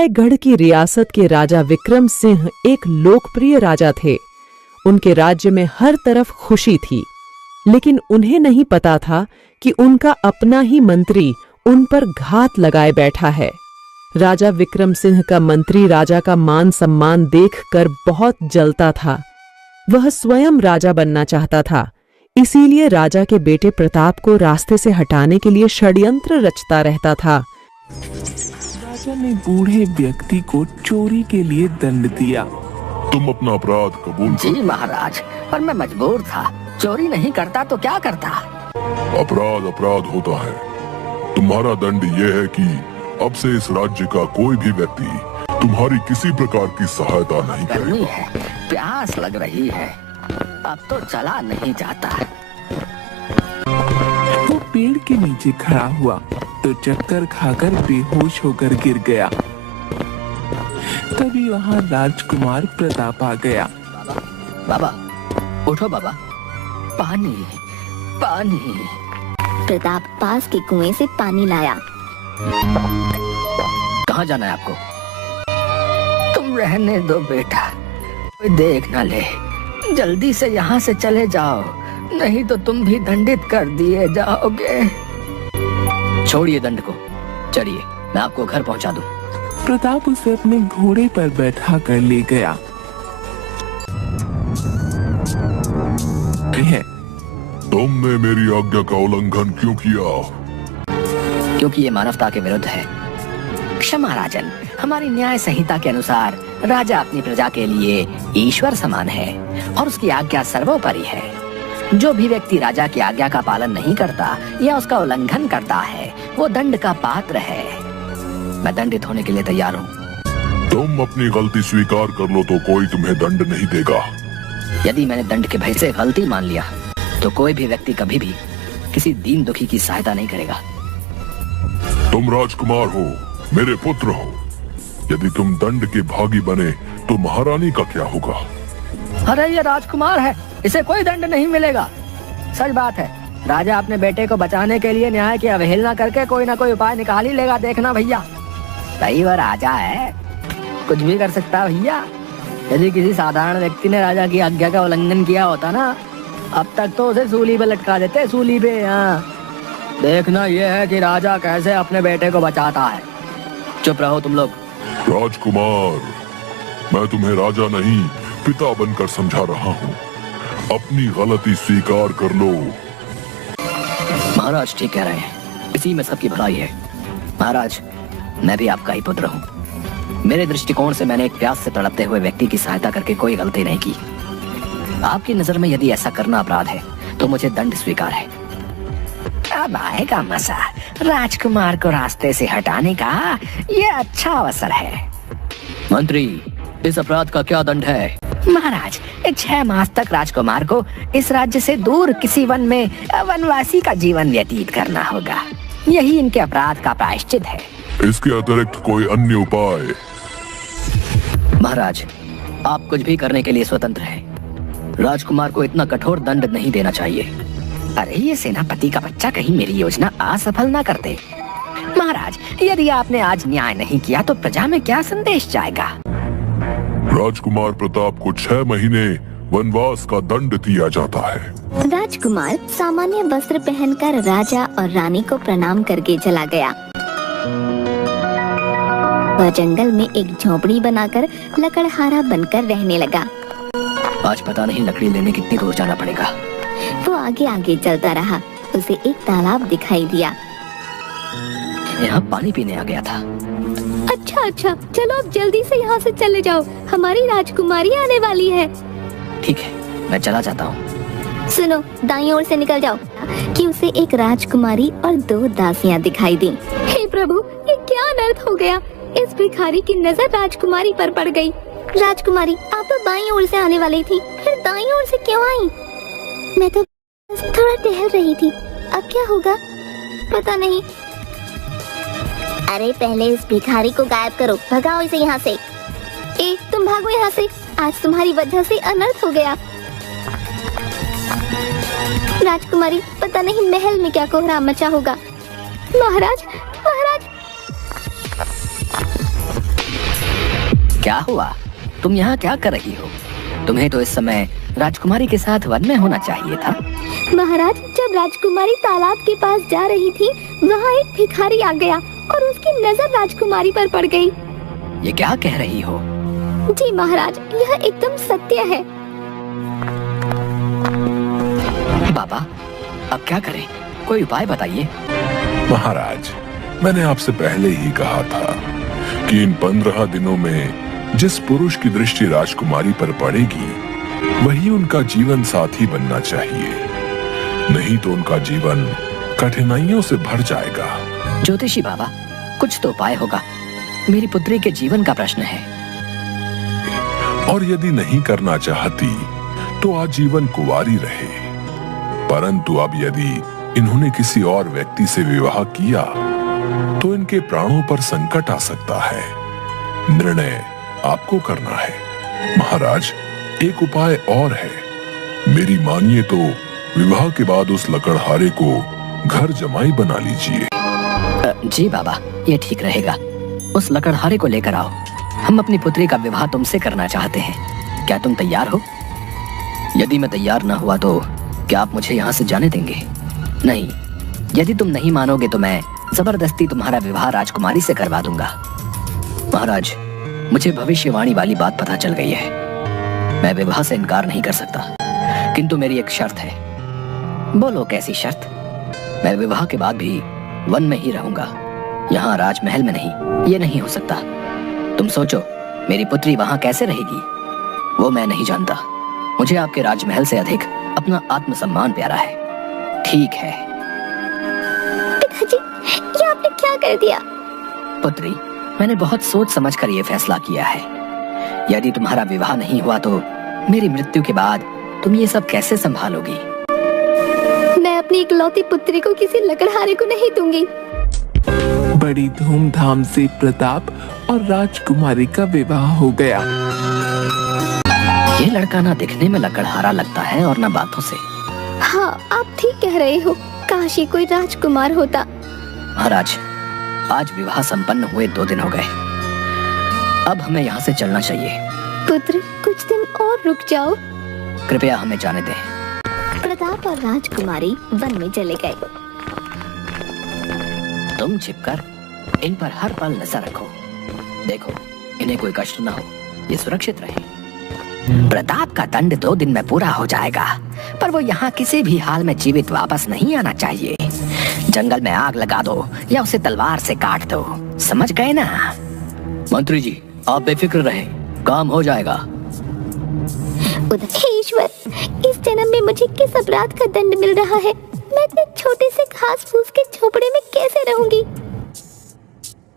रायगढ़ की रियासत के राजा विक्रम सिंह एक लोकप्रिय राजा थे। उनके राज्य में हर तरफ खुशी थी, लेकिन उन्हें नहीं पता था कि उनका अपना ही मंत्री उन पर घात लगाए बैठा है। राजा विक्रम सिंह का मंत्री राजा का मान सम्मान देखकर बहुत जलता था। वह स्वयं राजा बनना चाहता था, इसीलिए राजा के बेटे प्रताप को रास्ते से हटाने के लिए षड्यंत्र रचता रहता था। राजा ने बूढ़े व्यक्ति को चोरी के लिए दंड दिया। तुम अपना अपराध कबूल जी महाराज, पर मैं मजबूर था। चोरी नहीं करता तो क्या करता। अपराध अपराध होता है। तुम्हारा दंड यह है कि अब से इस राज्य का कोई भी व्यक्ति तुम्हारी किसी प्रकार की सहायता नहीं गर्मी करेगा। है, प्यास लग रही है, अब तो चला नहीं जाता। वो पेड़ के नीचे खड़ा हुआ तो चक्कर खाकर बेहोश होकर गिर गया। तभी वहाँ राजकुमार प्रताप आ गया। बाबा उठो बाबा, पानी पानी। प्रताप पास के कुएं से पानी लाया। कहाँ जाना है आपको? तुम रहने दो बेटा, कोई देख न ले। जल्दी से यहाँ से चले जाओ, नहीं तो तुम भी दंडित कर दिए जाओगे। छोड़िए दंड को, चलिए मैं आपको घर पहुँचा दूं। प्रताप उसे अपने घोड़े पर बैठा कर ले गया। तुमने मेरी आज्ञा का उल्लंघन क्यों किया? क्योंकि ये मानवता के विरुद्ध है। क्षमा राजन, हमारी न्याय संहिता के अनुसार राजा अपनी प्रजा के लिए ईश्वर समान है और उसकी आज्ञा सर्वोपरि है। जो भी व्यक्ति राजा की आज्ञा का पालन नहीं करता या उसका उल्लंघन करता है, वो दंड का पात्र है। मैं दंडित होने के लिए तैयार हूँ। तुम अपनी गलती स्वीकार कर लो तो कोई तुम्हें दंड नहीं देगा। यदि मैंने दंड के भय से गलती मान लिया तो कोई भी व्यक्ति कभी भी किसी दीन दुखी की सहायता नहीं करेगा। तुम राजकुमार हो, मेरे पुत्र हो। यदि तुम दंड के भागी बने तो महारानी का क्या होगा? अरे ये राजकुमार है, इसे कोई दंड नहीं मिलेगा। सच बात है, राजा अपने बेटे को बचाने के लिए न्याय की अवहेलना करके कोई ना कोई उपाय निकाल ही लेगा। देखना भैया, भाई वो राजा है, कुछ भी कर सकता है भैया। यदि किसी साधारण व्यक्ति ने राजा की आज्ञा का उल्लंघन किया होता ना, अब तक तो उसे सूली पे लटका देते, सूली पे। हाँ, देखना यह है कि राजा कैसे अपने बेटे को बचाता है। चुप रहो तुम लोग। राजकुमार, मैं तुम्हें राजा नहीं पिता बनकर समझा रहा हूँ। अपनी गलती स्वीकार कर लो। महाराज ठीक कह रहे हैं, इसी में सबकी भलाई है। महाराज, मैं भी आपका ही पुत्र हूँ। मेरे दृष्टिकोण से मैंने एक प्यास से तड़पते हुए व्यक्ति की सहायता करके कोई गलती नहीं की। आपकी नजर में यदि ऐसा करना अपराध है तो मुझे दंड स्वीकार है। अब आएगा मजा राजकुमार को रास्ते से हटाने का। ये अच्छा अवसर है। मंत्री, इस अपराध का क्या दंड है? महाराज, 6 मास तक राजकुमार को इस राज्य से दूर किसी वन में वनवासी का जीवन व्यतीत करना होगा। यही इनके अपराध का प्रायश्चित है। इसके अतिरिक्त कोई अन्य उपाय? महाराज, आप कुछ भी करने के लिए स्वतंत्र हैं। राजकुमार को इतना कठोर दंड नहीं देना चाहिए। अरे ये सेनापति का बच्चा कहीं मेरी योजना असफल ना कर दे। महाराज, यदि आपने आज न्याय नहीं किया तो प्रजा में क्या संदेश जाएगा? राजकुमार प्रताप को 6 महीने वनवास का दंड दिया जाता है। राजकुमार सामान्य वस्त्र पहनकर राजा और रानी को प्रणाम करके चला गया। वह जंगल में एक झोपड़ी बनाकर लकड़हारा बनकर रहने लगा। आज पता नहीं लकड़ी लेने कितनी दूर जाना पड़ेगा। वो आगे आगे चलता रहा। उसे एक तालाब दिखाई दिया। यहाँ पानी पीने आ गया था। अच्छा, चलो अब जल्दी से यहाँ से चले जाओ, हमारी राजकुमारी आने वाली है। ठीक है, मैं चला जाता हूँ। सुनो, दाईं ओर से निकल जाओ। कि उसे एक राजकुमारी और 2 दासियाँ दिखाई दी। हे प्रभु, ये क्या अनर्थ हो गया? इस भिखारी की नजर राजकुमारी पर पड़ गई। राजकुमारी, आप तो बाईं ओर से आने वाली थी, फिर दाईं ओर से क्यों आई? मैं तो थोड़ा टहल रही थी, अब क्या होगा पता नहीं। अरे पहले इस भिखारी को गायब करो, भगाओ इसे यहाँ से। ए, तुम भागो यहाँ से, आज तुम्हारी वजह से अनर्थ हो गया। राजकुमारी, पता नहीं महल में क्या कोहराम मचा होगा। महाराज, महाराज। क्या हुआ? तुम यहाँ क्या कर रही हो? तुम्हें तो इस समय राजकुमारी के साथ वन में होना चाहिए था। महाराज, जब राजकुमारी तालाब के पास जा रही थी, वहाँ एक भिखारी आ गया और उसकी नजर राजकुमारी पर पड़ गई। ये क्या कह रही हो? जी महाराज, यह एकदम सत्य है। बाबा, अब क्या करें? कोई उपाय बताइए। महाराज, मैंने आपसे पहले ही कहा था कि इन 15 दिनों में जिस पुरुष की दृष्टि राजकुमारी पर पड़ेगी वही उनका जीवन साथी बनना चाहिए, नहीं तो उनका जीवन कठिनाइयों से भर जाएगा। ज्योतिषी बाबा, कुछ तो उपाय होगा। मेरी पुत्री के जीवन का प्रश्न है। और यदि नहीं करना चाहती तो आजीवन कुंवारी रहे, परंतु अब यदि इन्होंने किसी और व्यक्ति से विवाह किया तो इनके प्राणों पर संकट आ सकता है। निर्णय आपको करना है। महाराज, एक उपाय और है। मेरी मानिए तो विवाह के बाद उस लकड़हारे को घर जमाई बना लीजिए। जी बाबा, ये ठीक रहेगा। उस लकड़हारे को लेकर आओ। हम अपनी पुत्री का विवाह तुमसे करना चाहते हैं। क्या तुम तैयार हो? यदि मैं तैयार न हुआ तो क्या आप मुझे यहाँ से जाने देंगे? नहीं, यदि तुम नहीं मानोगे तो मैं जबरदस्ती तुम्हारा विवाह राजकुमारी से करवा दूंगा। महाराज, मुझे भविष्यवाणी वाली बात पता चल गई है। मैं विवाह से इनकार नहीं कर सकता, किंतु मेरी एक शर्त है। बोलो, कैसी शर्त? मैं विवाह के बाद भी वन में ही रहूंगा, यहाँ राजमहल में नहीं। ये नहीं हो सकता। तुम सोचो, मेरी पुत्री वहाँ कैसे रहेगी? वो मैं नहीं जानता। मुझे आपके राजमहल से अधिक अपना आत्मसम्मान प्यारा है। ठीक है। पिताजी, ये आपने क्या कर दिया? पुत्री, मैंने बहुत सोच समझ कर ये फैसला किया है। यदि तुम्हारा विवाह नहीं हुआ तो मेरी मृत्यु के बाद तुम ये सब कैसे संभालोगी? मैं अपनी इकलौती पुत्री को किसी लकड़हारे को नहीं दूंगी। बड़ी धूमधाम से प्रताप और राजकुमारी का विवाह हो गया। ये लड़का ना दिखने में लकड़हारा लगता है और ना बातों से। हाँ, आप ठीक कह रहे हो। काश ये कोई राजकुमार होता। महाराज, आज विवाह संपन्न हुए 2 दिन हो गए। अब हमें यहाँ से चलना चाहिए। पुत्र, कुछ दिन और रुक जाओ। कृपया हमें जाने दें। प्रताप और राजकुमारी वन में चले गए। तुम छिपकर इन पर हर पल नजर रखो। देखो, इन्हें कोई कष्ट न हो, ये सुरक्षित रहे। प्रताप का दंड 2 दिन में पूरा हो जाएगा, पर वो यहाँ किसी भी हाल में जीवित वापस नहीं आना चाहिए। जंगल में आग लगा दो या उसे तलवार से काट दो। समझ गए ना? मंत्री जी, आप बेफिक्र रहें, काम हो जाएगा। हे ईश्वर, इस जन्म में मुझे किस अपराध का दंड मिल रहा है? मैं इतने छोटे से घास फूस के झोपड़े में कैसे रहूंगी?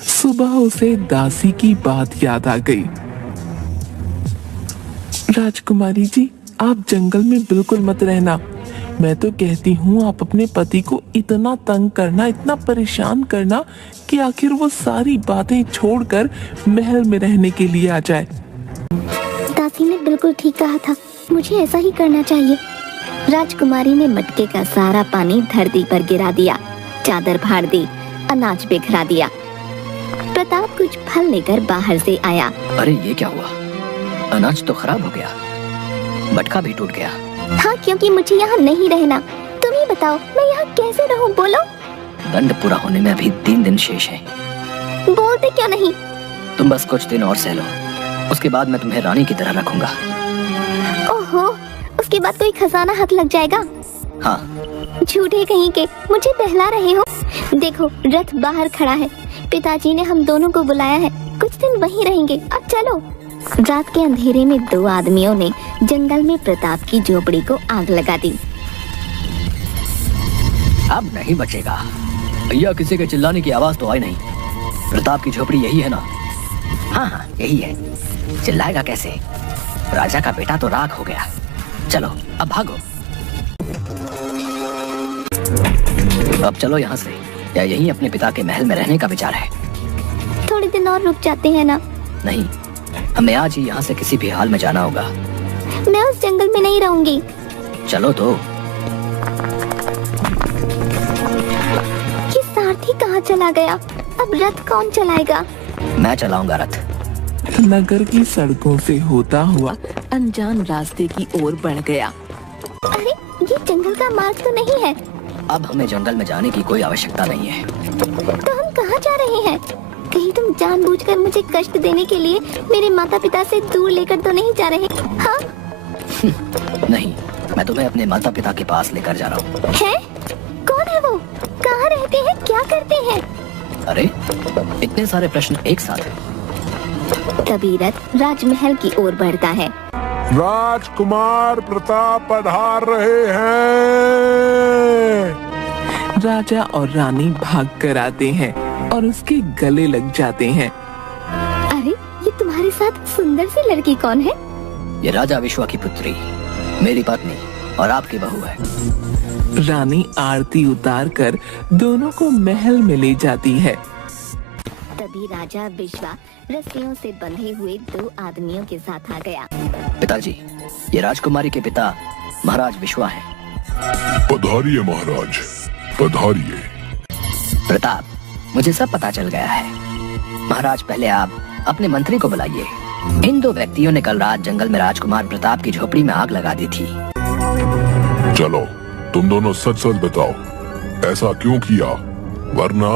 सुबह उसे दासी की बात याद आ गई। राजकुमारी जी, आप जंगल में बिल्कुल मत रहना। मैं तो कहती हूँ आप अपने पति को इतना तंग करना, इतना परेशान करना कि आखिर वो सारी बातें छोड़कर महल में रहने के लिए आ जाए। दासी ने बिल्कुल ठीक कहा था, मुझे ऐसा ही करना चाहिए। राजकुमारी ने मटके का सारा पानी धरती पर गिरा दिया, चादर फाड़ दी, अनाज बिखरा दिया। प्रताप कुछ फल लेकर बाहर से आया। अरे ये क्या हुआ? अनाज तो खराब हो गया, मटका भी टूट गया। हाँ, क्योंकि मुझे यहाँ नहीं रहना। तुम ही बताओ, मैं यहाँ कैसे रहूँ? बोलो। दंड पूरा होने में अभी 3 दिन शेष है। बोलते क्यों नहीं? तुम बस कुछ दिन और सह लो, उसके बाद मैं तुम्हें रानी की तरह रखूंगा। ओहो, उसके बाद कोई खजाना हाथ लग जाएगा। हाँ। झूठे कहीं के, मुझे बहला रहे हो। देखो, रथ बाहर खड़ा है। पिताजी ने हम दोनों को बुलाया है, कुछ दिन वहीं रहेंगे। अब चलो। रात के अंधेरे में 2 आदमियों ने जंगल में प्रताप की झोपड़ी को आग लगा दी। अब नहीं बचेगा। भैया, किसी के चिल्लाने की आवाज तो आई नहीं। प्रताप की झोपड़ी यही है ना? हाँ हाँ, यही है। चिल्लाएगा कैसे? राजा का बेटा तो राख हो गया। चलो अब भागो। अब चलो यहाँ से, या यहीं अपने पिता के महल में रहने का विचार है? थोड़े दिन और रुक जाते हैं ना? नहीं, हमें आज ही यहाँ से किसी भी हाल में जाना होगा। मैं उस जंगल में नहीं रहूंगी। चलो तो। ये सारथी कहाँ चला गया? अब रथ कौन चलाएगा? मैं चलाऊंगा रथ। नगर की सड़कों से होता हुआ अनजान रास्ते की ओर बढ़ गया। अरे ये जंगल का मार्ग तो नहीं है। अब हमें जंगल में जाने की कोई आवश्यकता नहीं है। तो हम कहाँ जा रहे हैं? कहीं तुम जानबूझकर मुझे कष्ट देने के लिए मेरे माता पिता से दूर लेकर तो नहीं जा रहे? हाँ? नहीं, मैं तुम्हें अपने माता पिता के पास लेकर जा रहा हूँ। है? कौन है वो? कहाँ रहते हैं? क्या करते हैं? अरे इतने सारे प्रश्न एक साथ। तभी रथ राजमहल की ओर बढ़ता है। राजकुमार प्रताप पधार रहे हैं। राजा और रानी भाग कर आते हैं और उसके गले लग जाते हैं। अरे ये तुम्हारे साथ सुंदर सी लड़की कौन है? ये राजा विश्वा की पुत्री, मेरी पत्नी और आपकी बहू है। रानी आरती उतार कर दोनों को महल में ले जाती है। तभी राजा विश्वा रस्सियों से बंधे हुए दो आदमियों के साथ आ गया। पिताजी, ये राजकुमारी के पिता महाराज विश्वा हैं। पधारिए महाराज, पधारिए। प्रताप, मुझे सब पता चल गया है। महाराज, पहले आप अपने मंत्री को बुलाइए। इन दो व्यक्तियों ने कल रात जंगल में राजकुमार प्रताप की झोपड़ी में आग लगा दी थी। चलो तुम दोनों सच सच बताओ, ऐसा क्यों किया? वरना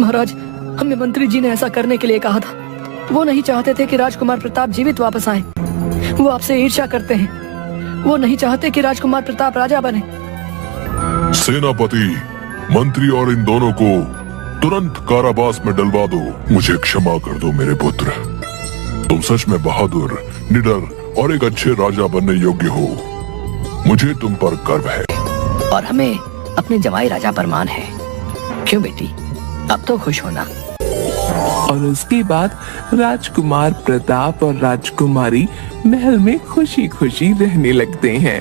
महाराज, हमें मंत्री जी ने ऐसा करने के लिए कहा था। वो नहीं चाहते थे कि राजकुमार प्रताप जीवित वापस आए। वो आपसे ईर्ष्या करते हैं। वो नहीं चाहते कि राजकुमार प्रताप राजा बने। सेनापति, मंत्री और इन दोनों को तुरंत कारावास में डलवा दो। मुझे क्षमा कर दो मेरे पुत्र। तुम सच में बहादुर, निडर और एक अच्छे राजा बनने योग्य हो। मुझे तुम पर गर्व है। और हमें अपने जमाई राजा पर मान है। क्यों बेटी, अब तो खुश होना। और उसके बाद राजकुमार प्रताप और राजकुमारी महल में खुशी खुशी रहने लगते हैं।